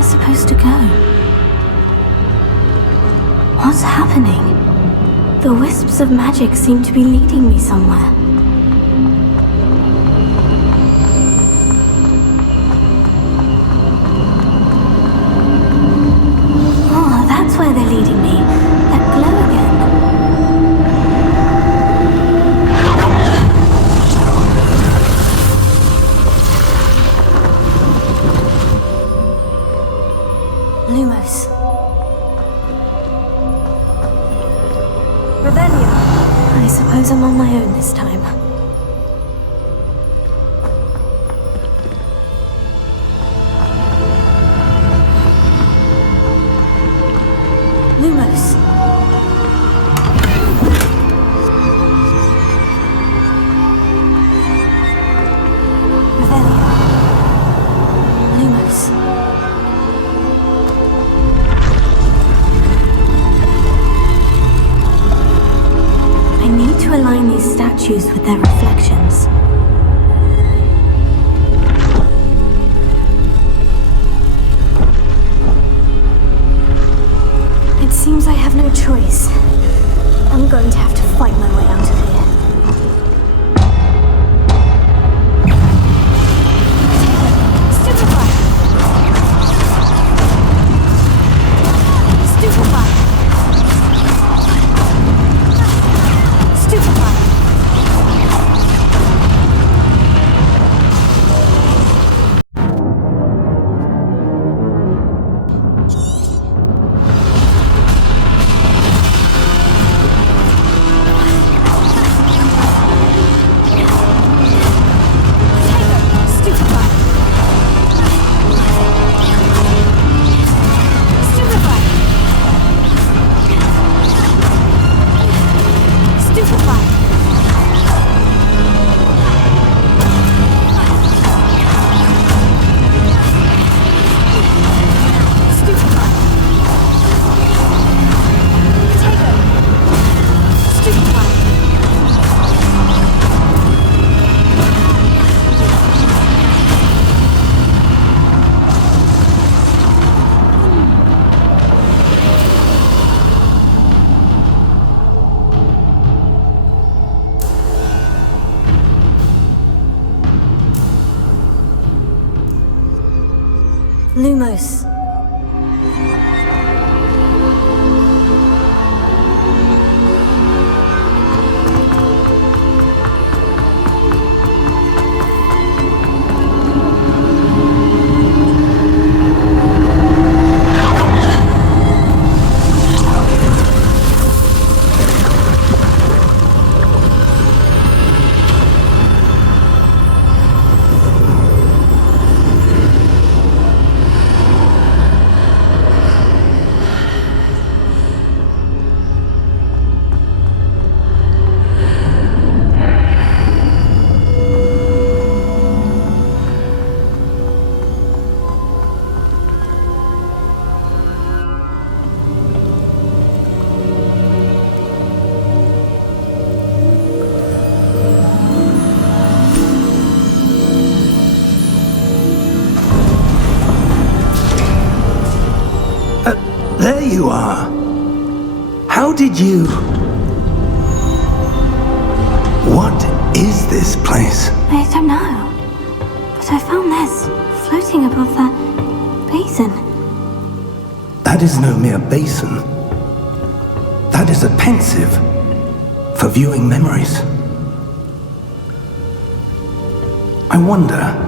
I supposed to go? What's happening? The wisps of magic seem to be leading me somewhere. Oh, that's where they're leading me. That glow again. Lumos. I suppose I'm on my own this time. Lumos. Revelio. Lumos. To align these statues with their reflections. It seems I have no choice. I'm going to have to fight my way out of here. Stupefy! Stupefy! Lumos. There you are. How did you... What is this place? I don't know. But I found this floating above that basin. That is no mere basin. That is a pensive for viewing memories. I wonder...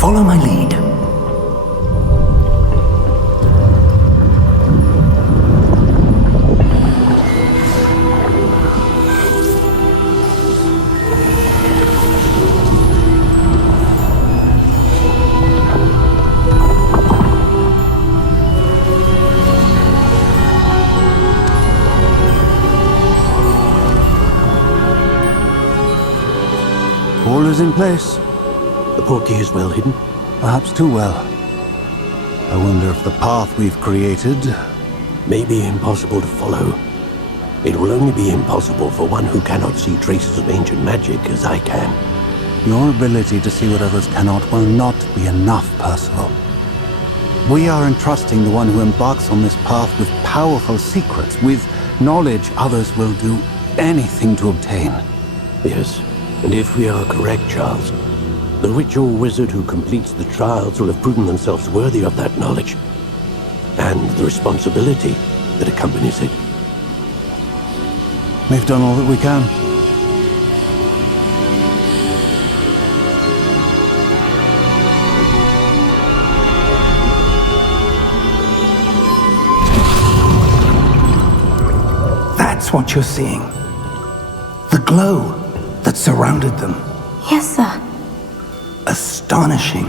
Follow my lead. All is in place. The portkey is well hidden, perhaps too well. I wonder if the path we've created may be impossible to follow. It will only be impossible for one who cannot see traces of ancient magic as I can. Your ability to see what others cannot will not be enough, Percival. We are entrusting the one who embarks on this path with powerful secrets, with knowledge others will do anything to obtain. Yes, and if we are correct, Charles, the witch or wizard who completes the trials will have proven themselves worthy of that knowledge, and the responsibility that accompanies it. We've done all that we can. That's what you're seeing. The glow that surrounded them. Yes, sir. Astonishing.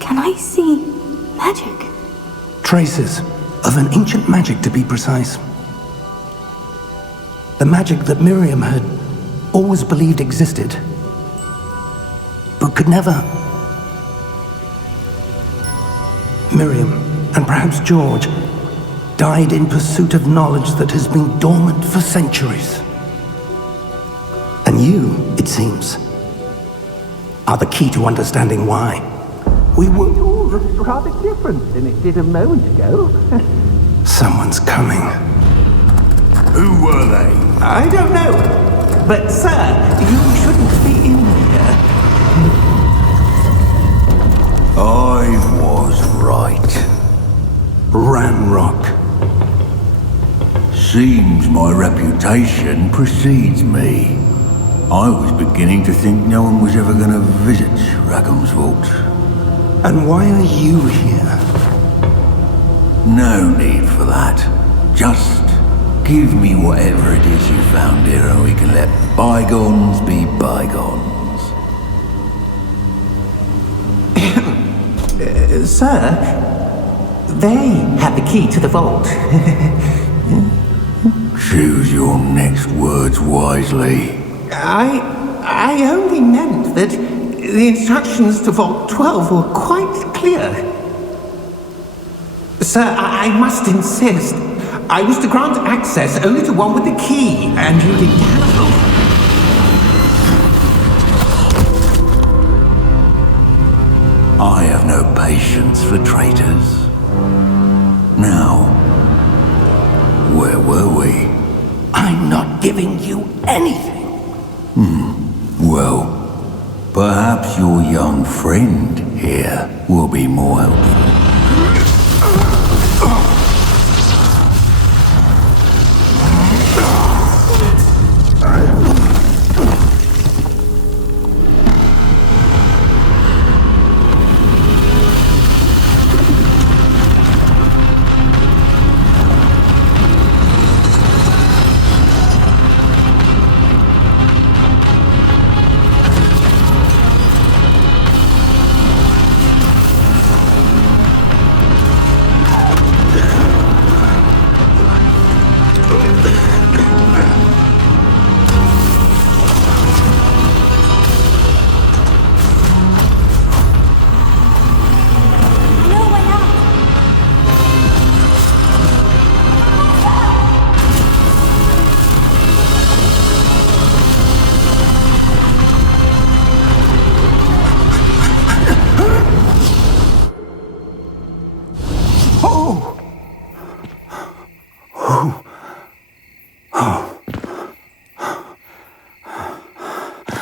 Can I see magic? Traces of an ancient magic, to be precise. The magic that Miriam had always believed existed, but could never. Miriam, and perhaps George, died in pursuit of knowledge that has been dormant for centuries. And you, it seems, are the key to understanding why. We were all rather different than it did a moment ago. Someone's coming. Who were they? I don't know. But, sir, you shouldn't be in here. I was right. Ranrock. Seems my reputation precedes me. I was beginning to think no one was ever going to visit Rackham's Vault. And why are you here? No need for that. Just give me whatever it is you found here and we can let bygones be bygones. Sir, they have the key to the vault. Choose your next words wisely. I only meant that the instructions to Vault 12 were quite clear. Sir, I must insist. I was to grant access only to one with the key, and you did cancel. I have no patience for traitors. Now, where were we? I'm not giving you anything. Well, perhaps your young friend here will be more helpful.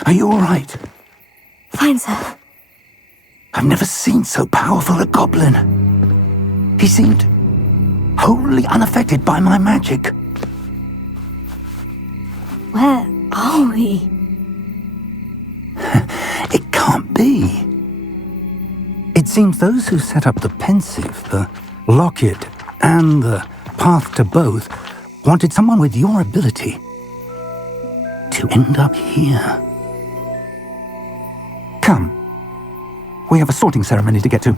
Are you all right? Fine, sir. I've never seen so powerful a goblin. He seemed wholly unaffected by my magic. Where are we? It can't be. It seems those who set up the pensive, the locket, and the path to both wanted someone with your ability to end up here. Come. We have a sorting ceremony to get to.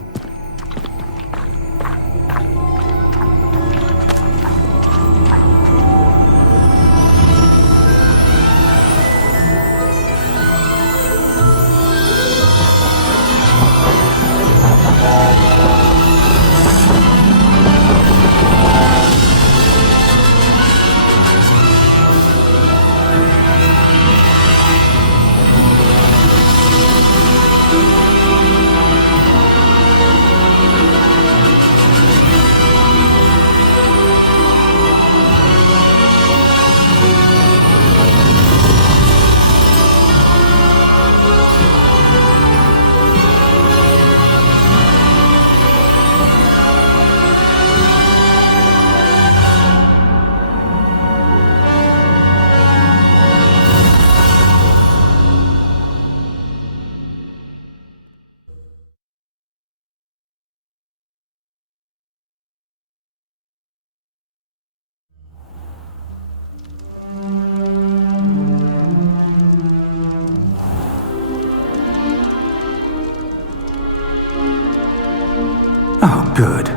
good.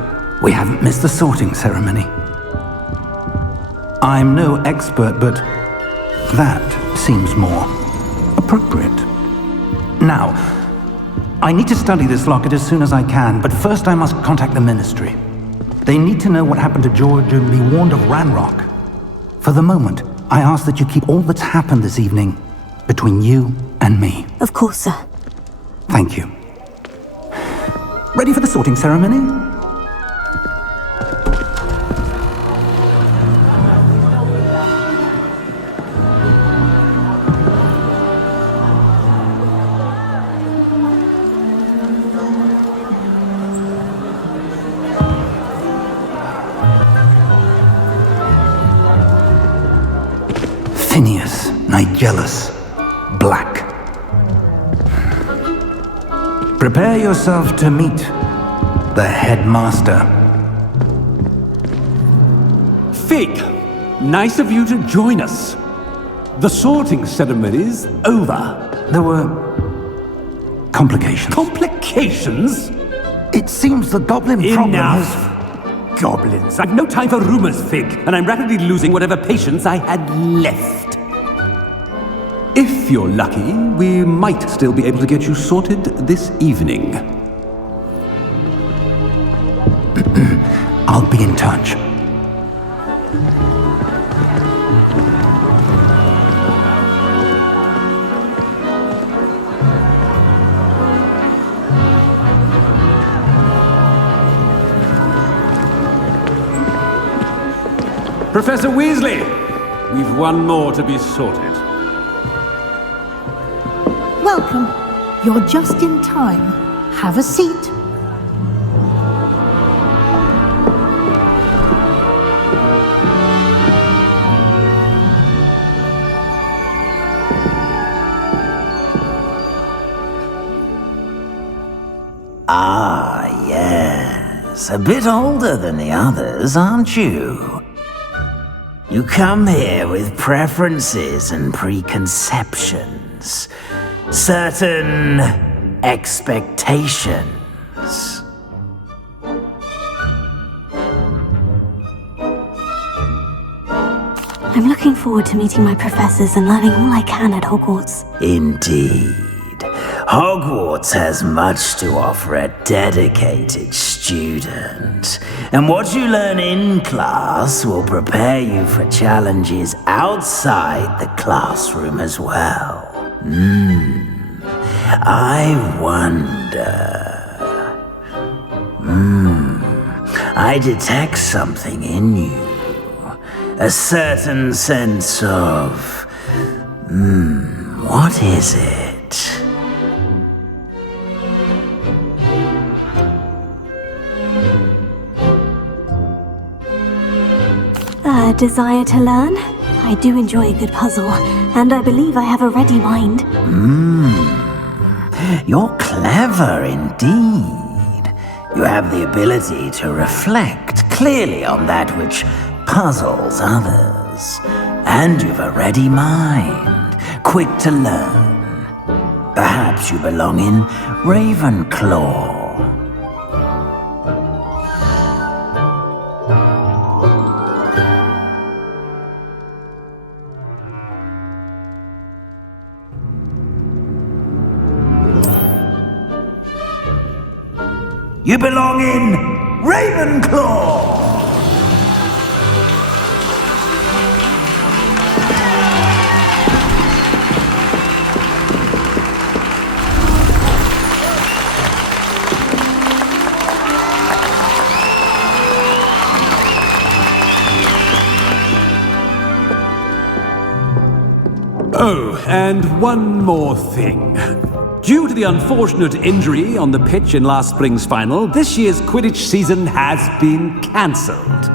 We haven't missed the sorting ceremony. I'm no expert, but that seems more appropriate. Now, I need to study this locket as soon as I can, but first I must contact the Ministry. They need to know what happened to George and be warned of Ranrock. For the moment, I ask that you keep all that's happened this evening between you and me. Of course, sir. Thank you. Ready for the sorting ceremony? Phineas Nigellus Black. Prepare yourself to meet the headmaster. Fig, nice of you to join us. The sorting ceremony's over. There were complications. Complications? It seems the goblin problem Enough! has... Goblins. I've no time for rumors, Fig, and I'm rapidly losing whatever patience I had left. If you're lucky, we might still be able to get you sorted this evening. I'll be in touch. Professor Weasley, we've one more to be sorted. Welcome. You're just in time. Have a seat. Ah, yes. A bit older than the others, aren't you? You come here with preferences and preconceptions. Certain expectations. I'm looking forward to meeting my professors and learning all I can at Hogwarts. Indeed. Hogwarts has much to offer a dedicated student. And what you learn in class will prepare you for challenges outside the classroom as well. I wonder... I detect something in you. A certain sense of... what is it? A desire to learn? I do enjoy a good puzzle, and I believe I have a ready mind. You're clever indeed. You have the ability to reflect clearly on that which puzzles others. And you've a ready mind, quick to learn. Perhaps you belong in Ravenclaw. You belong in Ravenclaw! Oh, and one more thing. Due to the unfortunate injury on the pitch in last spring's final, this year's Quidditch season has been cancelled.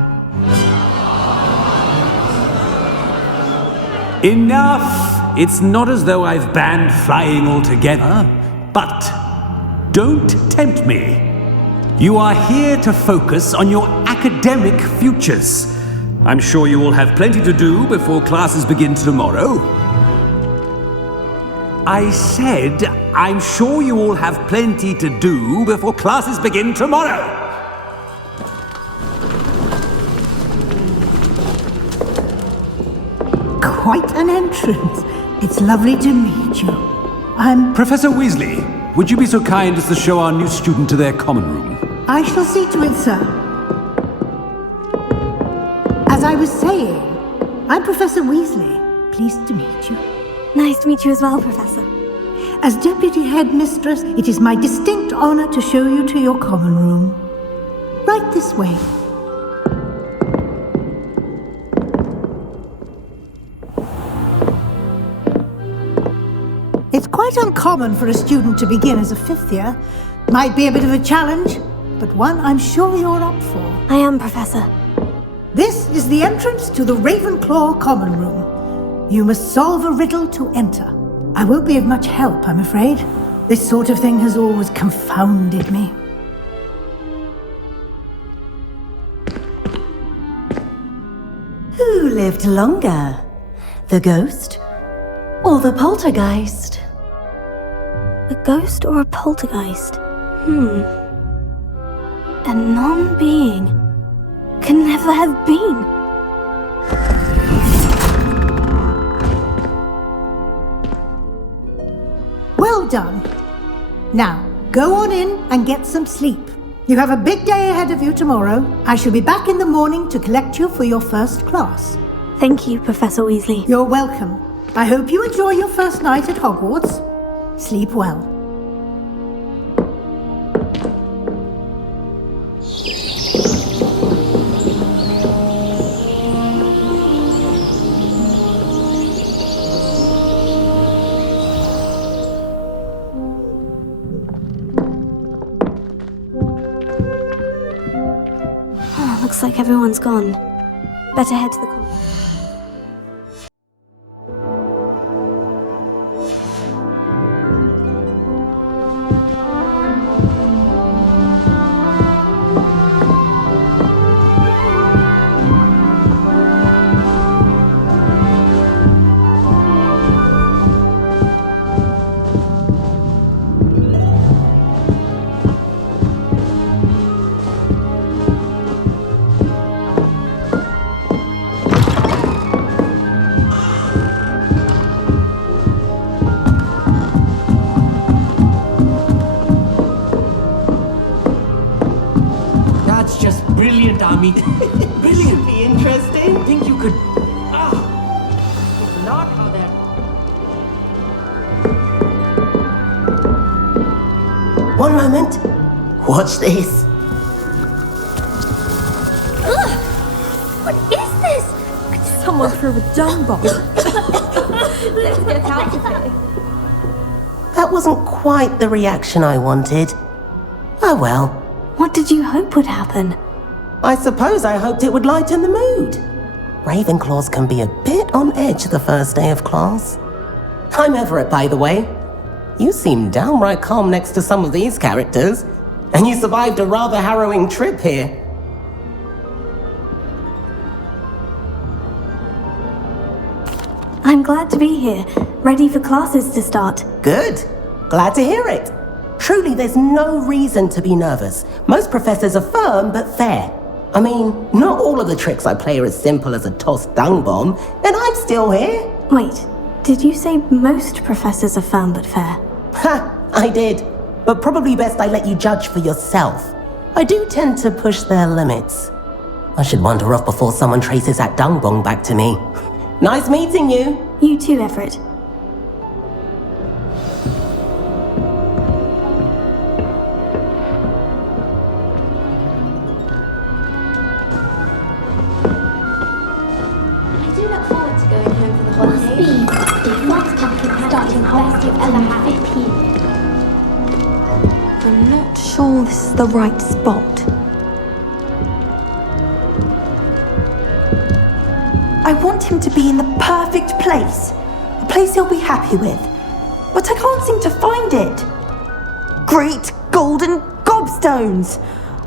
Enough! It's not as though I've banned flying altogether, but don't tempt me. You are here to focus on your academic futures. I'm sure you will have plenty to do before classes begin tomorrow. I said, I'm sure you all have plenty to do before classes begin tomorrow. quite an entrance. It's lovely to meet you. I'm... Professor Weasley, would you be so kind as to show our new student to their common room? I shall see to it, sir. As I was saying, I'm Professor Weasley. Pleased to meet you. Nice to meet you as well, Professor. As Deputy Headmistress, it is my distinct honor to show you to your common room. Right this way. It's quite uncommon for a student to begin as a fifth year. Might be a bit of a challenge, but one I'm sure you're up for. I am, Professor. This is the entrance to the Ravenclaw Common Room. You must solve a riddle to enter. I won't be of much help, I'm afraid. This sort of thing has always confounded me. Who lived longer? The ghost or the poltergeist? A ghost or a poltergeist? A non-being can never have been. Well done. Now, go on in and get some sleep. You have a big day ahead of you tomorrow. I shall be back in the morning to collect you for your first class. Thank you, Professor Weasley. You're welcome. I hope you enjoy your first night at Hogwarts. Sleep well. Looks like everyone's gone. Better head to the convent. Brilliant, Army. Brilliant. Be interesting. I think you could. It's not how that. One moment. Watch this. What is this? Someone threw a dung bomb. Let's get out of here. That wasn't quite the reaction I wanted. Oh well. What did you hope would happen? I suppose I hoped it would lighten the mood. Ravenclaws can be a bit on edge the first day of class. I'm Everett, by the way. You seem downright calm next to some of these characters, and you survived a rather harrowing trip here. I'm glad to be here, ready for classes to start. Good. Glad to hear it. Truly, there's no reason to be nervous. Most professors are firm but fair. I mean, not all of the tricks I play are as simple as a tossed dung bomb, and I'm still here. Wait, did you say most professors are firm but fair? Ha, I did. But probably best I let you judge for yourself. I do tend to push their limits. I should wander off before someone traces that dung bomb back to me. Nice meeting you. You too, Everett. I'm not sure this is the right spot. I want him to be in the perfect place. A place he'll be happy with. But I can't seem to find it. Great golden gobstones!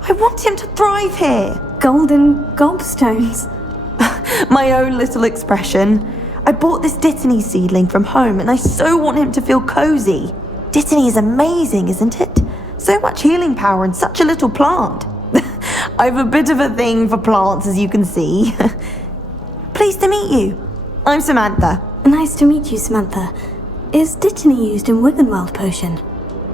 I want him to thrive here. Golden gobstones? My own little expression. I bought this Dittany seedling from home and I so want him to feel cozy. Dittany is amazing, isn't it? So much healing power in such a little plant. I have a bit of a thing for plants, as you can see. Pleased to meet you. I'm Samantha. Nice to meet you, Samantha. Is Dittany used in Wiggenweld potion?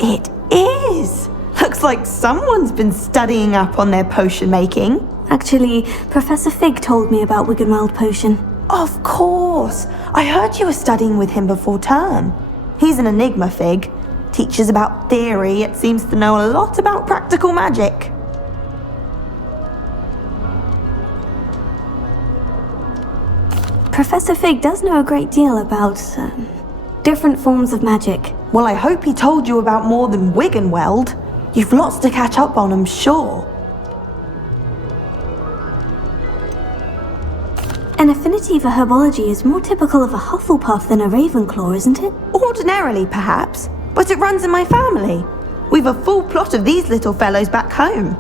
It is! Looks like someone's been studying up on their potion making. Actually, Professor Fig told me about Wiggenweld potion. Of course! I heard you were studying with him before term. He's an enigma, Fig. Teaches about theory, yet seems to know a lot about practical magic. Professor Fig does know a great deal about, different forms of magic. Well, I hope he told you about more than Wiggenweld. You've lots to catch up on, I'm sure. An affinity for herbology is more typical of a Hufflepuff than a Ravenclaw, isn't it? Ordinarily, perhaps, but it runs in my family. We've a full plot of these little fellows back home.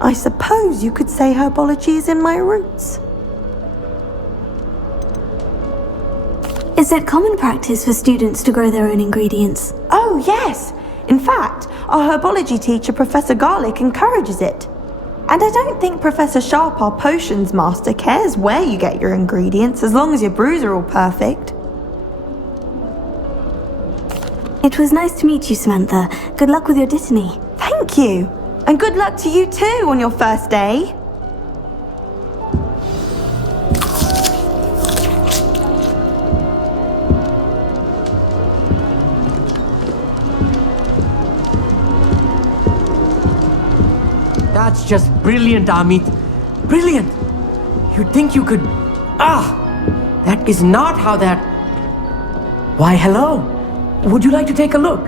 I suppose you could say herbology is in my roots. Is it common practice for students to grow their own ingredients? Oh, yes. In fact, our herbology teacher, Professor Garlick, encourages it. And I don't think Professor Sharp, our potions master, cares where you get your ingredients as long as your brews are all perfect. It was nice to meet you, Samantha. Good luck with your Dittany. Thank you. And good luck to you too on your first day. That's just brilliant, Amit. Brilliant! You'd think you could... That is not how that... Why, hello. Would you like to take a look?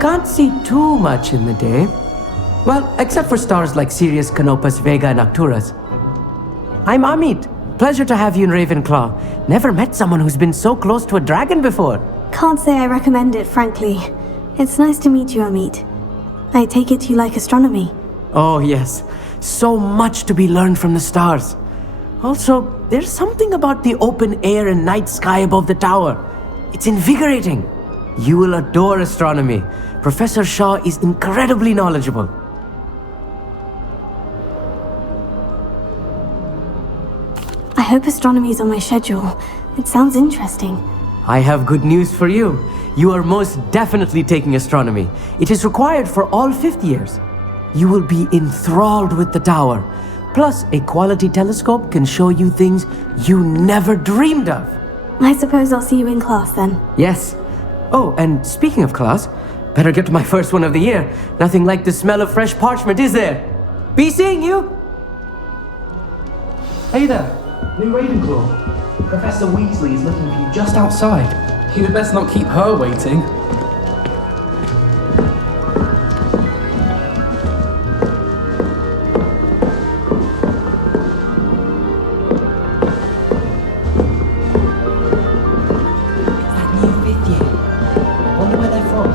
Can't see too much in the day. Well, except for stars like Sirius, Canopus, Vega, and Arcturus. I'm Amit. Pleasure to have you in Ravenclaw. Never met someone who's been so close to a dragon before. Can't say I recommend it, frankly. It's nice to meet you, Amit. I take it you like astronomy. Oh, yes. So much to be learned from the stars. Also, there's something about the open air and night sky above the tower. It's invigorating. You will adore astronomy. Professor Shaw is incredibly knowledgeable. I hope astronomy's on my schedule. It sounds interesting. I have good news for you. You are most definitely taking astronomy. It is required for all fifth years. You will be enthralled with the tower. Plus, a quality telescope can show you things you never dreamed of. I suppose I'll see you in class then. Yes. Oh, and speaking of class, better get to my first one of the year. Nothing like the smell of fresh parchment, is there? Be seeing you! Hey there, new Ravenclaw. Professor Weasley is looking for you just outside. You'd best not keep her waiting. That new fifth year. I wonder where they're from.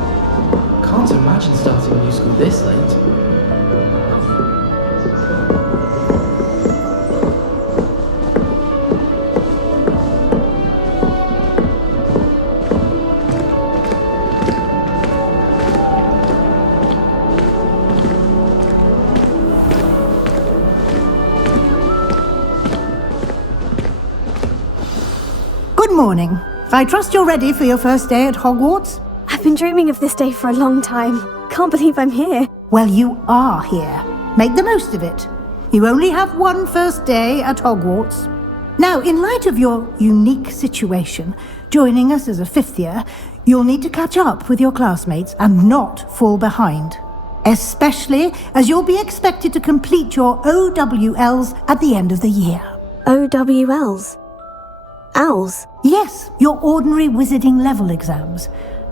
Can't imagine starting a new school this late. Good morning. I trust you're ready for your first day at Hogwarts? I've been dreaming of this day for a long time. Can't believe I'm here. Well, you are here. Make the most of it. You only have one first day at Hogwarts. Now, in light of your unique situation, joining us as a fifth year, you'll need to catch up with your classmates and not fall behind. Especially as you'll be expected to complete your OWLs at the end of the year. OWLs? Owls? Yes, your ordinary wizarding level exams.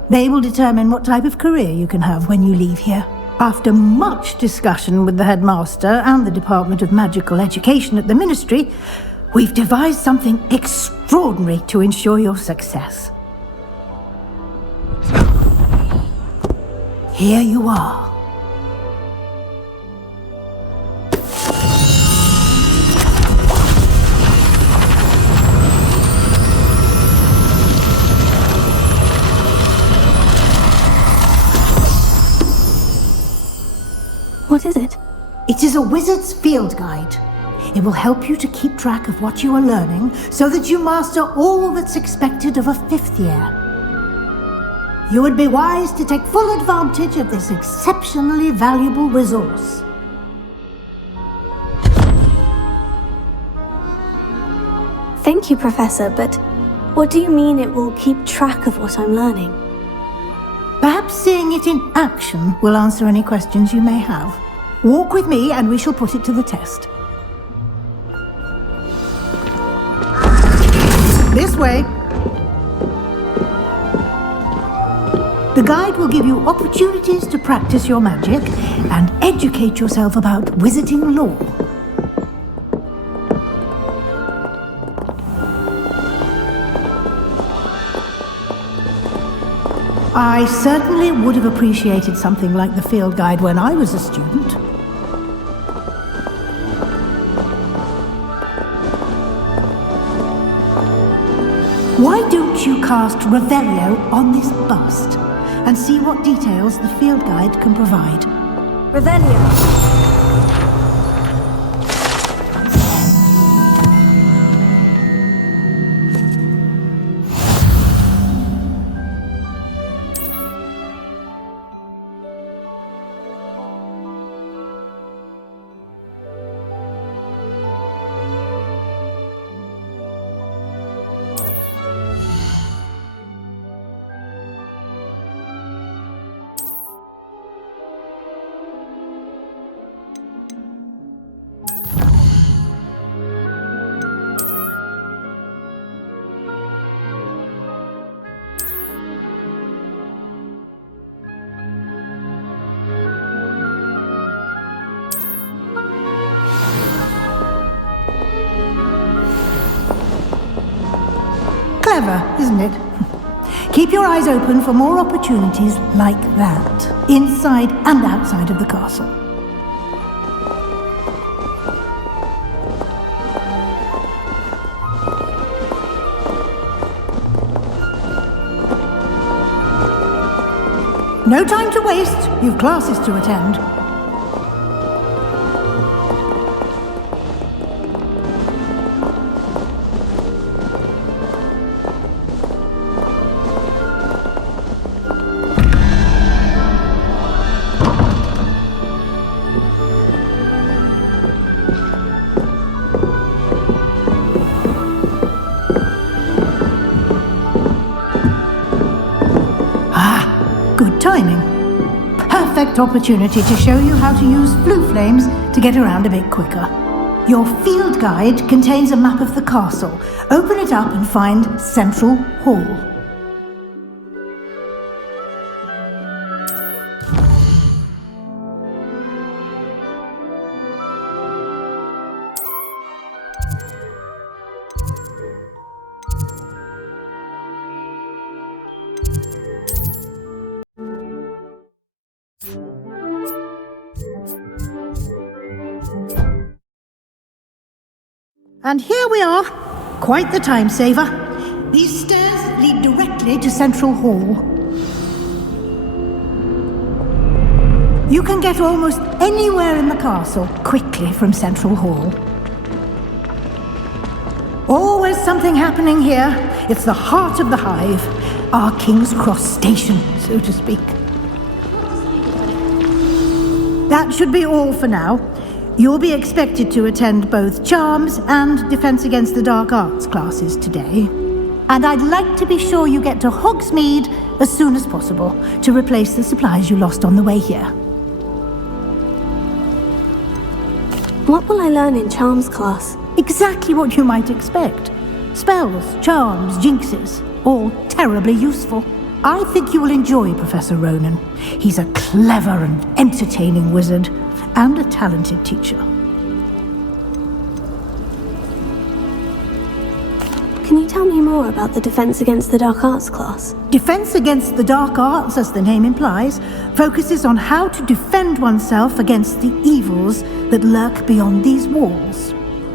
They will determine what type of career you can have when you leave here. After much discussion with the headmaster and the Department of Magical Education at the Ministry, we've devised something extraordinary to ensure your success. Here you are. What is it? It is a wizard's field guide. It will help you to keep track of what you are learning so that you master all that's expected of a 5th year. You would be wise to take full advantage of this exceptionally valuable resource. Thank you, Professor, but what do you mean it will keep track of what I'm learning? Perhaps seeing it in action will answer any questions you may have. Walk with me and we shall put it to the test. This way. The guide will give you opportunities to practice your magic and educate yourself about wizarding lore. I certainly would have appreciated something like the field guide when I was a student. Why don't you cast Revelio on this bust and see what details the field guide can provide? Revelio. Clever, isn't it? Keep your eyes open for more opportunities like that, inside and outside of the castle. No time to waste. You've classes to attend. Good timing. Perfect opportunity to show you how to use flue flames to get around a bit quicker. Your field guide contains a map of the castle. Open it up and find Central Hall. And here we are. Quite the time saver. These stairs lead directly to Central Hall. You can get almost anywhere in the castle quickly from Central Hall. Always something happening here. It's the heart of the hive. Our King's Cross station, so to speak. That should be all for now. You'll be expected to attend both Charms and Defense Against the Dark Arts classes today. And I'd like to be sure you get to Hogsmeade as soon as possible to replace the supplies you lost on the way here. What will I learn in Charms class? Exactly what you might expect. Spells, charms, jinxes, all terribly useful. I think you will enjoy Professor Ronan. He's a clever and entertaining wizard, and a talented teacher. Can you tell me more about the Defense Against the Dark Arts class? Defense Against the Dark Arts, as the name implies, focuses on how to defend oneself against the evils that lurk beyond these walls.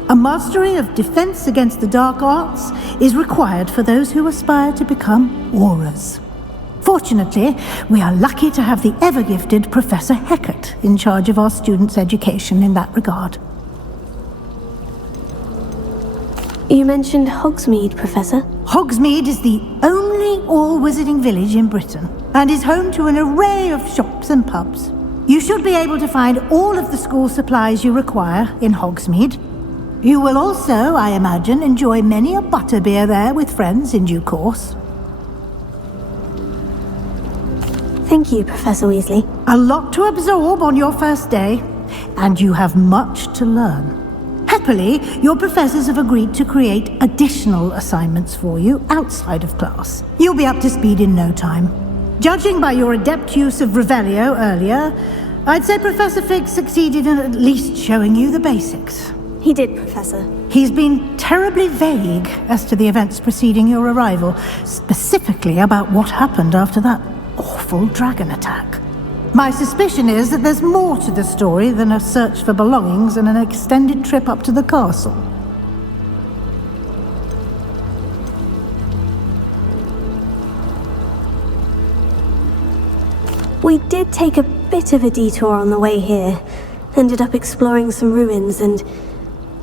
A mastery of Defense Against the Dark Arts is required for those who aspire to become Aurors. Fortunately, we are lucky to have the ever-gifted Professor Heckert in charge of our students' education in that regard. You mentioned Hogsmeade, Professor. Hogsmeade is the only all-wizarding village in Britain and is home to an array of shops and pubs. You should be able to find all of the school supplies you require in Hogsmeade. You will also, I imagine, enjoy many a butterbeer there with friends in due course. Thank you, Professor Weasley. A lot to absorb on your first day, and you have much to learn. Happily, your professors have agreed to create additional assignments for you outside of class. You'll be up to speed in no time. Judging by your adept use of Revelio earlier, I'd say Professor Fig succeeded in at least showing you the basics. He did, Professor. He's been terribly vague as to the events preceding your arrival, specifically about what happened after that awful dragon attack. My suspicion is that there's more to the story than a search for belongings and an extended trip up to the castle. We did take a bit of a detour on the way here. Ended up exploring some ruins and...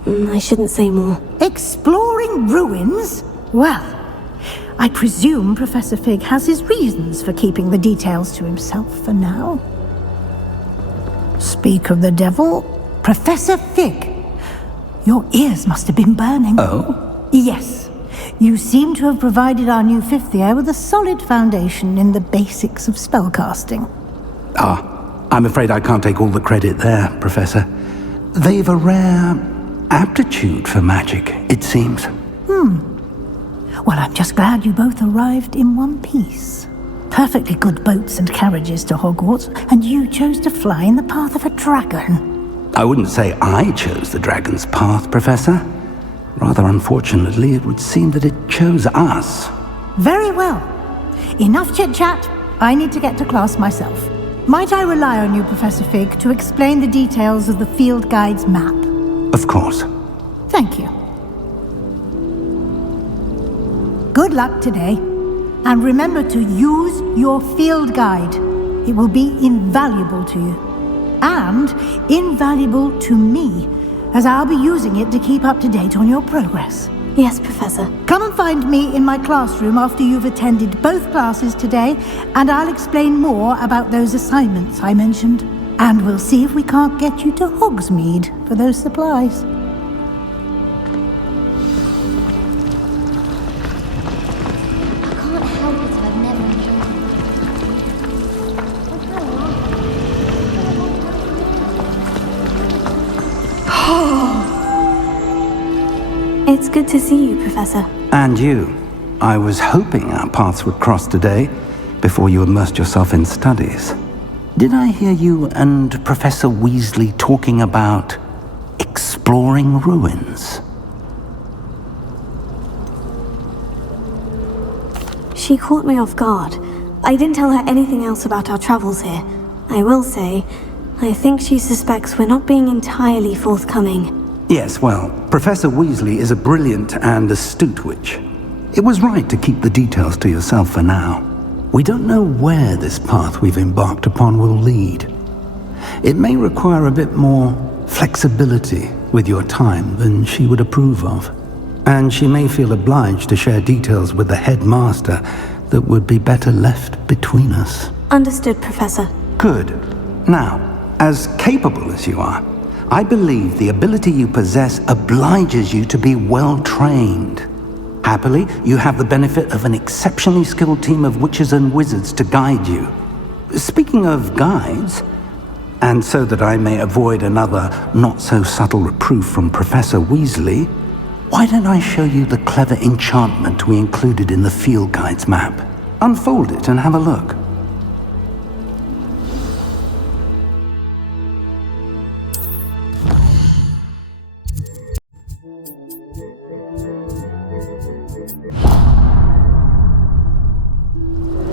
I shouldn't say more. Exploring ruins? Well, I presume Professor Fig has his reasons for keeping the details to himself for now. Speak of the devil, Professor Fig. Your ears must have been burning. Oh? Yes. You seem to have provided our new fifth year with a solid foundation in the basics of spellcasting. I'm afraid I can't take all the credit there, Professor. They've a rare aptitude for magic, it seems. Well, I'm just glad you both arrived in one piece. Perfectly good boats and carriages to Hogwarts, and you chose to fly in the path of a dragon. I wouldn't say I chose the dragon's path, Professor. Rather unfortunately, it would seem that it chose us. Very well. Enough chit-chat. I need to get to class myself. Might I rely on you, Professor Fig, to explain the details of the field guide's map? Of course. Thank you. Good luck today, and remember to use your field guide. It will be invaluable to you, and invaluable to me, as I'll be using it to keep up to date on your progress. Yes, Professor. Come and find me in my classroom after you've attended both classes today, and I'll explain more about those assignments I mentioned. And we'll see if we can't get you to Hogsmeade for those supplies. It's good to see you, Professor. And you. I was hoping our paths would cross today, before you immersed yourself in studies. Did I hear you and Professor Weasley talking about exploring ruins? She caught me off guard. I didn't tell her anything else about our travels here. I will say, I think she suspects we're not being entirely forthcoming. Yes, well, Professor Weasley is a brilliant and astute witch. It was right to keep the details to yourself for now. We don't know where this path we've embarked upon will lead. It may require a bit more flexibility with your time than she would approve of. And she may feel obliged to share details with the headmaster that would be better left between us. Understood, Professor. Good. Now, as capable as you are, I believe the ability you possess obliges you to be well-trained. Happily, you have the benefit of an exceptionally skilled team of witches and wizards to guide you. Speaking of guides, and so that I may avoid another not-so-subtle reproof from Professor Weasley, why don't I show you the clever enchantment we included in the field guide's map? Unfold it and have a look.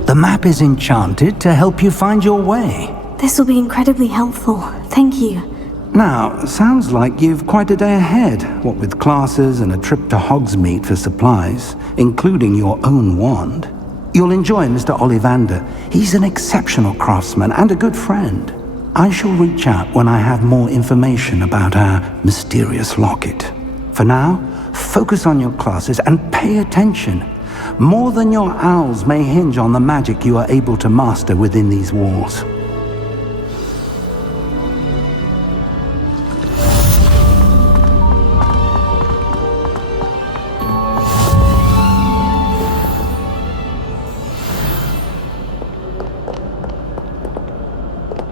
The map is enchanted to help you find your way. This will be incredibly helpful. Thank you. Now, sounds like you've quite a day ahead, what with classes and a trip to Hogsmeade for supplies, including your own wand. You'll enjoy Mr. Ollivander. He's an exceptional craftsman and a good friend. I shall reach out when I have more information about our mysterious locket. For now, focus on your classes and pay attention. More than your owls may hinge on the magic you are able to master within these walls.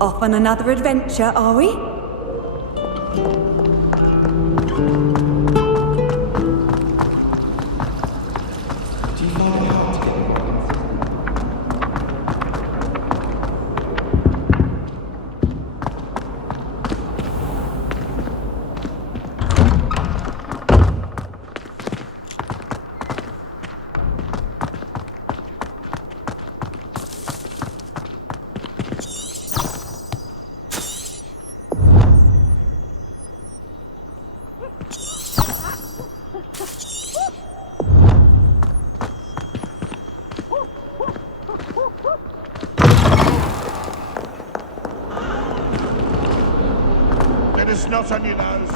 Off on another adventure, are we? It is not on your nose.